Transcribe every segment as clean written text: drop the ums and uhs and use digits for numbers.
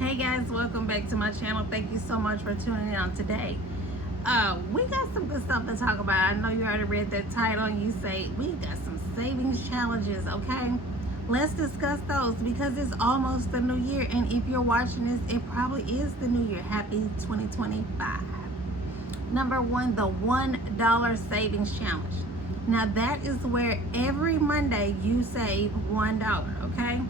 Hey guys, welcome back to my channel. Thank you so much for tuning in on today. We got some good stuff to talk about. I know you already read that title and you say we got some savings challenges, okay? Let's discuss those because it's almost the new year, and if you're watching this, it probably is the new year. Happy 2025. Number one, the $1 savings challenge. Now that is where every Monday you save $1, okay?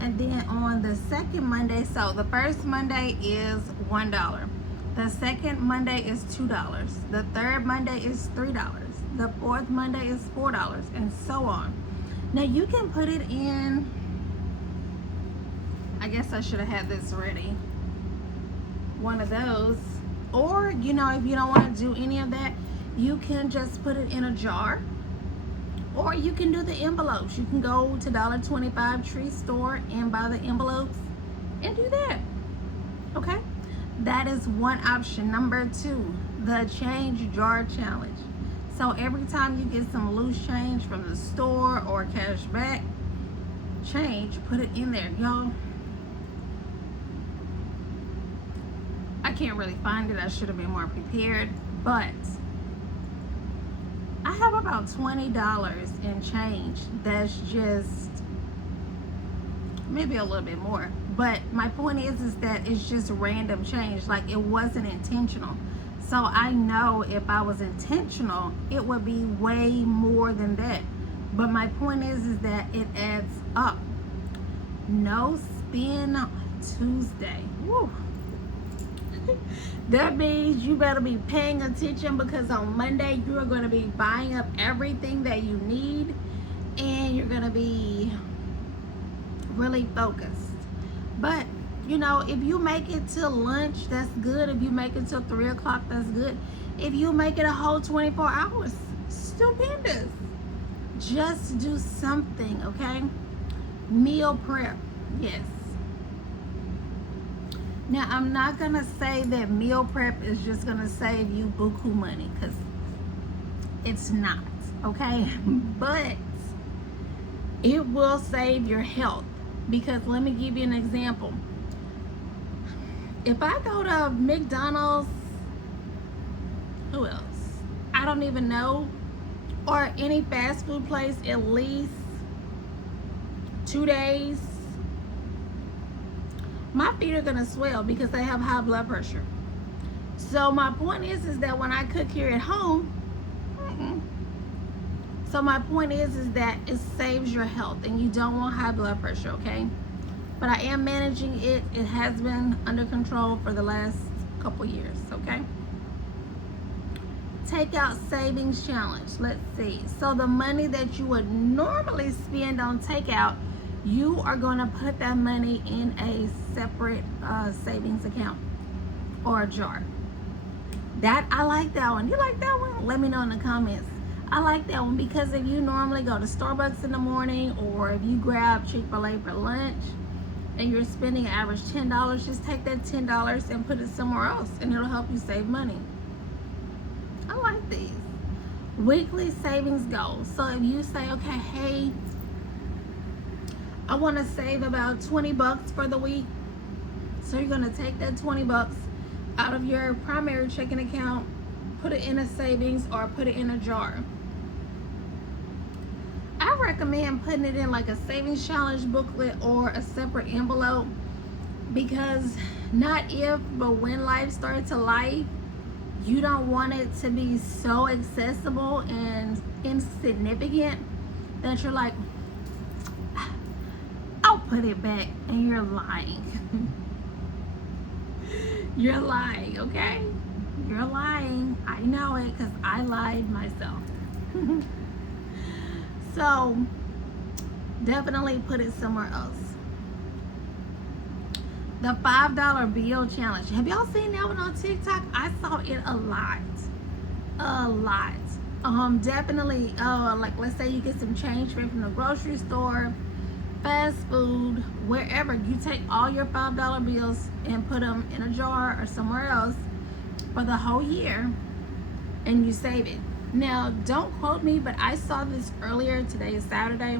And then on the second Monday, so the first Monday is $1. The second Monday is $2. The third Monday is $3. The fourth Monday is $4, and so on. Now you can put it in, I guess I should have had this ready, one of those. Or, if you don't want to do any of that, you can just put it in a jar. Or you can do the envelopes. You can go to $1.25 Tree Store and buy the envelopes and do that. Okay? That is one option. Number two, the change jar challenge. So every time you get some loose change from the store or cash back change, put it in there. Y'all, I can't really find it. I should have been more prepared. But I have about $20 in change that's just maybe a little bit more, but my point is that it's just random change. Like, it wasn't intentional. So I know if I was intentional, it would be way more than that. But my point is that it adds up. No spin Tuesday. Woo. That means you better be paying attention, because on Monday you are going to be buying up everything that you need, and you're going to be really focused. But if you make it till lunch, that's good. If you make it till 3 o'clock, that's good. If you make it a whole 24 hours, stupendous. Just do something, okay? Meal prep, yes. Now, I'm not going to say that meal prep is just going to save you buku money, because it's not, okay? But it will save your health, because let me give you an example. If I go to McDonald's, who else? I don't even know, or any fast food place at least 2 days, my feet are gonna swell because they have high blood pressure. So my point is that when I cook here at home, so my point is that it saves your health, and you don't want high blood pressure, okay? But I am managing it. It has been under control for the last couple years, okay? Takeout savings challenge. Let's see. So the money that you would normally spend on takeout, you are going to put that money in a separate savings account or a jar. I like that one. You like that one? Let me know in the comments. I like that one because if you normally go to Starbucks in the morning, or if you grab Chick-fil-A for lunch and you're spending an average $10, just take that $10 and put it somewhere else, and it'll help you save money. I like these. Weekly savings goals. So if you say, okay, hey, I want to save about 20 bucks for the week. So you're going to take that 20 bucks out of your primary checking account, put it in a savings, or put it in a jar. I recommend putting it in like a savings challenge booklet or a separate envelope, because not if, but when life starts to life, you don't want it to be so accessible and insignificant that you're like, I'll put it back, and you're lying. You're lying, okay? You're lying. I know it, because I lied myself. So definitely put it somewhere else. The $5 bill challenge. Have y'all seen that one on TikTok? I saw it a lot. Definitely, like, let's say you get some change from the grocery store, fast food, wherever. You take all your $5 bills and put them in a jar or somewhere else for the whole year, and you save it. Now, don't quote me, but I saw this earlier. Today is Saturday.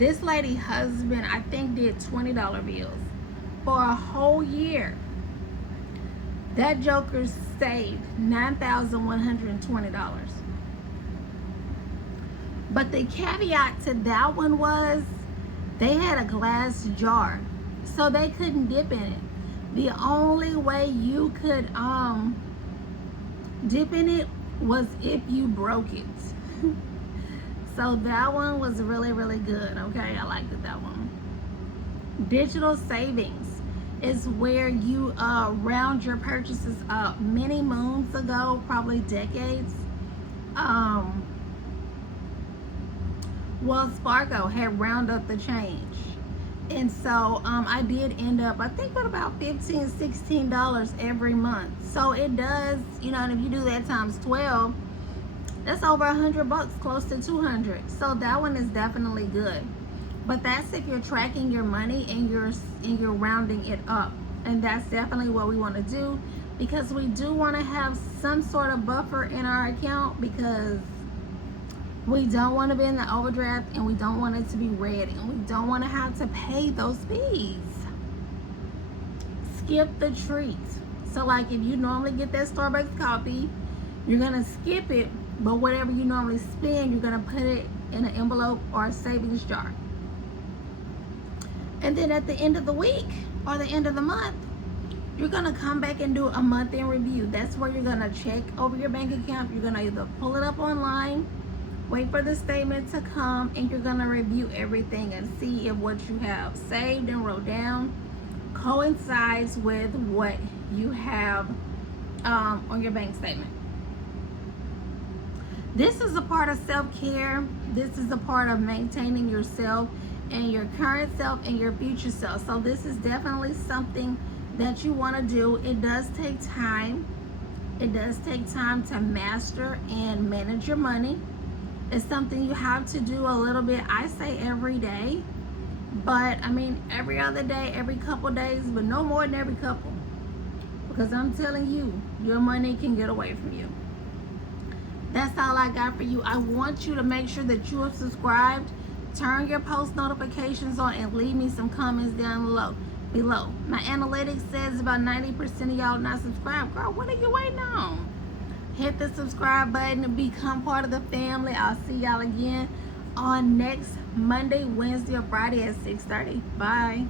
This lady husband, I think, did $20 bills for a whole year. That joker saved $9,120. But the caveat to that one was they had a glass jar, so they couldn't dip in it. The only way you could dip in it was if you broke it. So that one was really, really good. Okay, I liked it, that one. Digital savings is where you round your purchases up. Many moons ago, probably decades, Wells Fargo had round up the change. And so I did end up, I think, with about $15, $16 every month. So it does, you know, and if you do that times 12, that's over $100, close to 200. So that one is definitely good. But that's if you're tracking your money and you're rounding it up. And that's definitely what we want to do, because we do want to have some sort of buffer in our account, because we don't want to be in the overdraft, and we don't want it to be red, and we don't want to have to pay those fees. Skip the treat. So like if you normally get that Starbucks coffee, you're going to skip it, but whatever you normally spend, you're going to put it in an envelope or a savings jar. And then at the end of the week or the end of the month, you're going to come back and do a month in review. That's where you're going to check over your bank account. You're going to either pull it up online, wait for the statement to come, and you're going to review everything and see if what you have saved and wrote down coincides with what you have on your bank statement. This is a part of self-care. This is a part of maintaining yourself and your current self and your future self. So this is definitely something that you want to do. It does take time. It does take time to master and manage your money. It's something you have to do a little bit, I say every day, but I mean every other day, every couple days, but no more than every couple, because I'm telling you, your money can get away from you. That's all I got for you. I want you to make sure that you are subscribed, turn your post notifications on, and leave me some comments down below. My analytics says about 90% of y'all not subscribed. Girl, what are you waiting on? Hit the subscribe button and become part of the family. I'll see y'all again on next Monday, Wednesday, or Friday at 6:30. Bye.